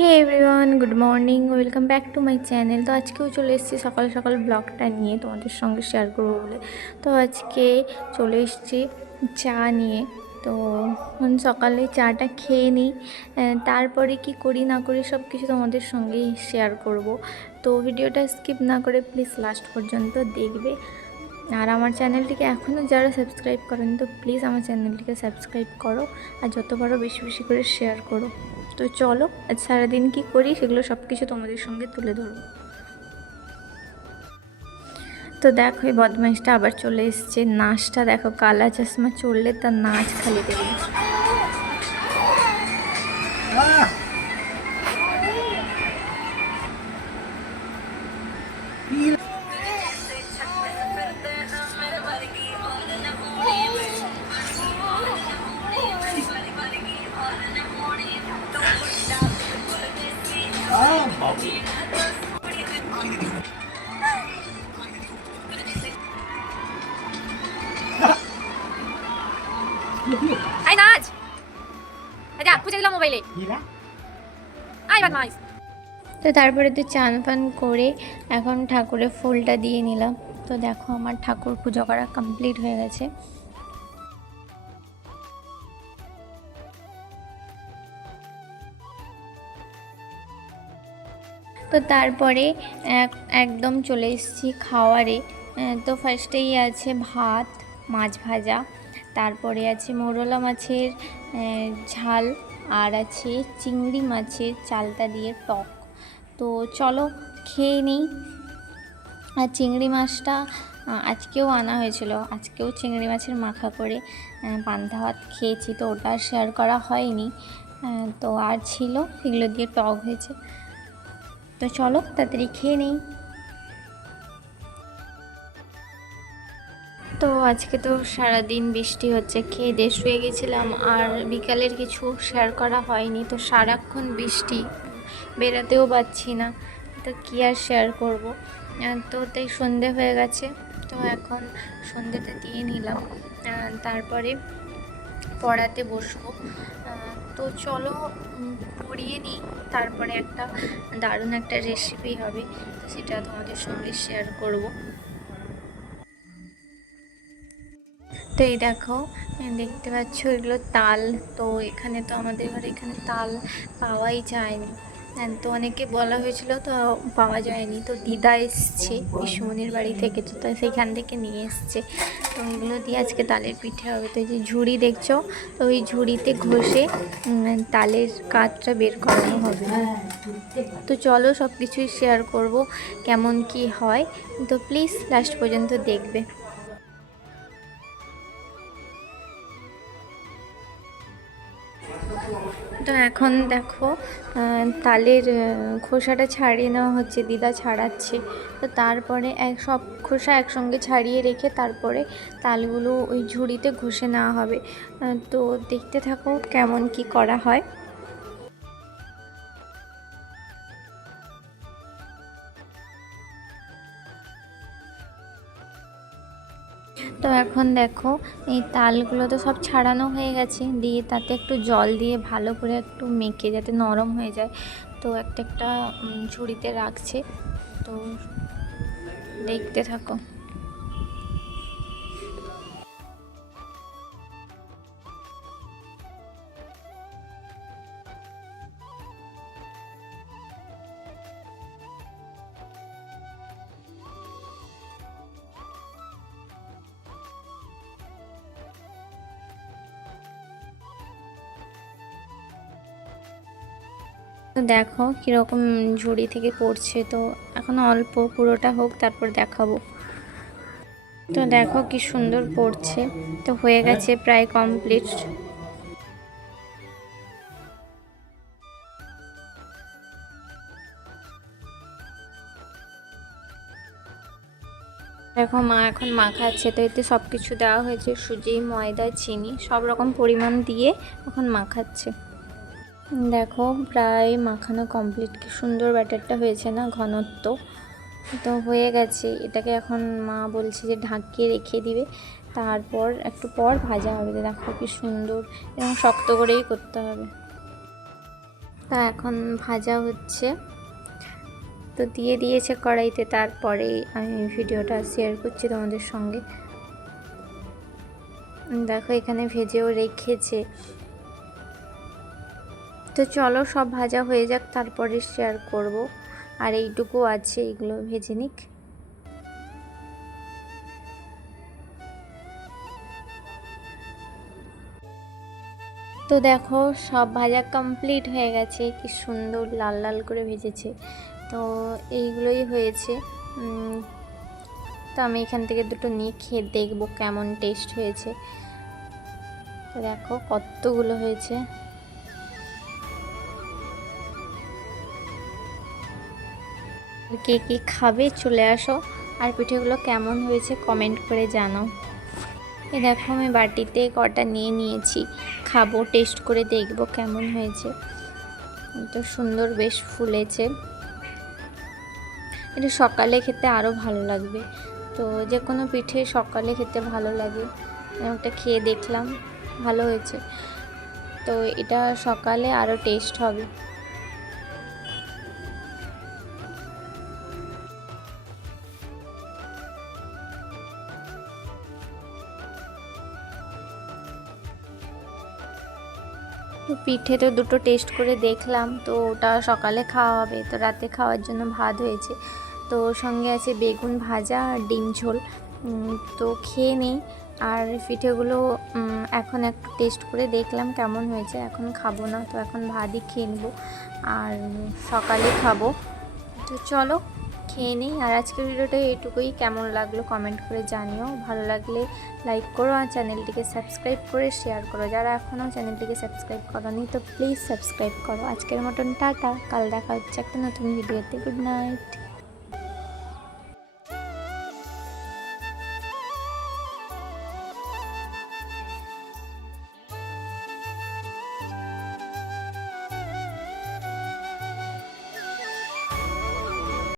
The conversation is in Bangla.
Hey everyone good morning welcome back to my channel তো আজকেও চলে এসেছি সকাল সকাল ব্লগটা নিয়ে তোমাদের সঙ্গে শেয়ার করব বলে। তো আজকে চলে এসেছি চা নিয়ে। তো সকালে চাটা খেয়ে নিই তারপরে কি করি না করি সব কিছু তোমাদের সঙ্গেই শেয়ার করব। তো ভিডিওটা স্কিপ না করে প্লিজ লাস্ট পর্যন্ত দেখবে। আর আমার চ্যানেলটিকে এখনও যারা সাবস্ক্রাইব করেন, তো প্লিজ আমার চ্যানেলটিকে সাবস্ক্রাইব করো। আর যত পারো বেশি বেশি করে শেয়ার করো। তো চলো, আজ সারাদিন কি করি সেগুলো সব কিছু তোমাদের সঙ্গে তুলে ধরবো। তো দেখো, এই বদমাইশটা আবার চলে এসছে। নাচটা দেখো, কালা চশমা চললে তার নাচ খালি দেবে। আই নাচ যা খুঁজে দিলাম মোবাইলে আই বদমাইশ তো তারপরে তো চান ফান করে এখন ঠাকুরের ফুলটা দিয়ে নিলাম। তো দেখো আমার ঠাকুর পুজো করা কমপ্লিট হয়ে গেছে। তো তারপরে একদম চলে এসেছি খাওয়ারে। তো ফার্স্টেই আছে ভাত, মাছ ভাজা। তারপরে আছে মোরলা মাছের ঝাল। আর আছে চিংড়ি মাছের চালতা দিয়ে টক। তো চলো খেয়ে নিই। আর চিংড়ি মাছটা আজকেও আনা হয়েছিল। আজকেও চিংড়ি মাছের মাখা করে পান্তা ভাত খেয়েছি। তো ওটা শেয়ার করা হয়নি। তো আর ছিল, এগুলো দিয়ে টক হয়েছে। তো চলো তাড়াতাড়ি খেয়ে নিই। তো আজকে তো সারাদিন বৃষ্টি হচ্ছে, খেয়ে দিয়ে শুয়ে গেছিলাম আর বিকালের কিছু শেয়ার করা হয়নি, তো সারাক্ষণ বৃষ্টি বেরাতেও পাচ্ছি না, তো কী আর শেয়ার করব? তো তাই সন্ধে হয়ে গেছে, তো এখন সন্ধেটা দিয়ে নিলাম তারপরে পড়াতে বসবো তো চলো পড়িয়ে নিই। তারপরে একটা দারুণ একটা রেসিপি হবে সেটা তোমাদের সঙ্গে শেয়ার করব। তো এই দেখো দেখতে পাচ্ছ এগুলো তাল, তো এখানে তো আমাদের ঘরে এখানে তাল পাওয়াই যায়নি। তো অনেকে বলা হয়েছিল তো পাওয়া যায়নি। তো দিদা এসছে পিসুমনির বাড়ি থেকে তো সেইখান থেকে নিয়ে এসছে। তো এগুলো দিয়ে আজকে তালের পিঠে হবে। তো যে ঝুড়ি দেখছ, তো ওই ঝুড়িতে ঘষে তালের কাঠটা বের করানো হবে। তো চলো সব কিছুই শেয়ার করব, কেমন কি হয়। তো প্লিজ লাস্ট পর্যন্ত দেখবে। এখন দেখো তালের খোসাটা ছাড়িয়ে নেওয়া হচ্ছে, দিদা ছাড়াচ্ছে। তো তারপরে এক, সব খোসা একসঙ্গে ছাড়িয়ে রেখে তারপরে তালগুলো ওই ঝুড়িতে ঘষে নেওয়া হবে। তো দেখতে থাকো কেমন কি করা হয়। তো এখন দেখো, এই তালগুলো তো সব ছাড়ানো হয়ে গেছে। দিয়ে তাতে একটু জল দিয়ে ভালো করে একটু মেখে যাতে নরম হয়ে যায়। তো একটা একটা ঝুড়িতে রাখছে। তো দেখতে থাকো। তো দেখো কীরকম ঝুড়ি থেকে পড়ছে। তো এখন অল্প পুরোটা হোক, তারপর দেখাবো। তো দেখো কি সুন্দর পড়ছে। তো হয়ে গেছে প্রায় কমপ্লিট দেখো মা এখন মাখাচ্ছে, তো এতে সব কিছু দেওয়া হয়েছে। সুজি, ময়দা, চিনি সব রকম পরিমাণ দিয়ে এখন মাখাচ্ছে। দেখো, প্রায় মাখানো কমপ্লিট কি সুন্দর ব্যাটারটা হয়েছে না, ঘনত্ব। তো হয়ে গেছে। এটাকে এখন মা বলছে যে ঢাকিয়ে রেখে দিবে। তারপর একটু পর ভাজা হবে। দেখো কি সুন্দর। এবং শক্ত করেই করতে হবে। তা এখন ভাজা হচ্ছে। তো দিয়ে দিয়েছে কড়াইতে। তারপরেই আমি ভিডিওটা শেয়ার করছি তোমাদের সঙ্গে। দেখো এখানে ভেজেও রেখেছে। তো চলো সব ভাজা হয়ে যাক, তারপরে শেয়ার করব। আর এইটুকু আছে, এগুলো ভেজে নিক। তো দেখো, সব ভাজা কমপ্লিট হয়ে গেছে, কি সুন্দর লাল লাল করে ভেজেছে। তো এইগুলোই হয়েছে। তো আমি এখান থেকে দুটো নিয়ে খেয়ে দেখব কেমন টেস্ট হয়েছে। তো দেখো কতগুলো হয়েছে। কে কে খাবে চলে আসো। আর পিঠেগুলো কেমন হয়েছে কমেন্ট করে জানাও। এ দেখো আমি বাটিতে কটা নিয়ে নিয়েছি। খাব টেস্ট করে দেখব কেমন হয়েছে। এটা সুন্দর বেশ ফুলেছে। এটা সকালে খেতে আরও ভালো লাগবে। তো যে কোনো পিঠে সকালে খেতে ভালো লাগে। একটা খেয়ে দেখলাম, ভালো হয়েছে। তো এটা সকালে আরও টেস্ট হবে। পিঠে তো দুটো টেস্ট করে দেখলাম, তো ওটা সকালে খাওয়া হবে, তো রাতে খাওয়ার জন্য ভাত হয়েছে। তো সঙ্গে আছে বেগুন ভাজা আর ডিম ঝোল। তো খেয়ে নিই, আর পিঠেগুলো এখন একটু টেস্ট করে দেখলাম কেমন হয়েছে, এখন খাব না, তো এখন ভাতই খেয়ে নেব, আর সকালে খাব। তো চলো খেয়ে নিই। আর আজকের ভিডিওটা এটুকুই কেমন লাগল কমেন্ট করে জানিও। ভালো লাগলে লাইক করো আর চ্যানেলটিকে সাবস্ক্রাইব করে শেয়ার করো। যারা এখনও চ্যানেলটিকে সাবস্ক্রাইব করোনি, তো প্লিজ সাবস্ক্রাইব করো। আজকের মতন টাটা। কাল দেখা হচ্ছে একটা নতুন ভিডিওতে গুড নাইট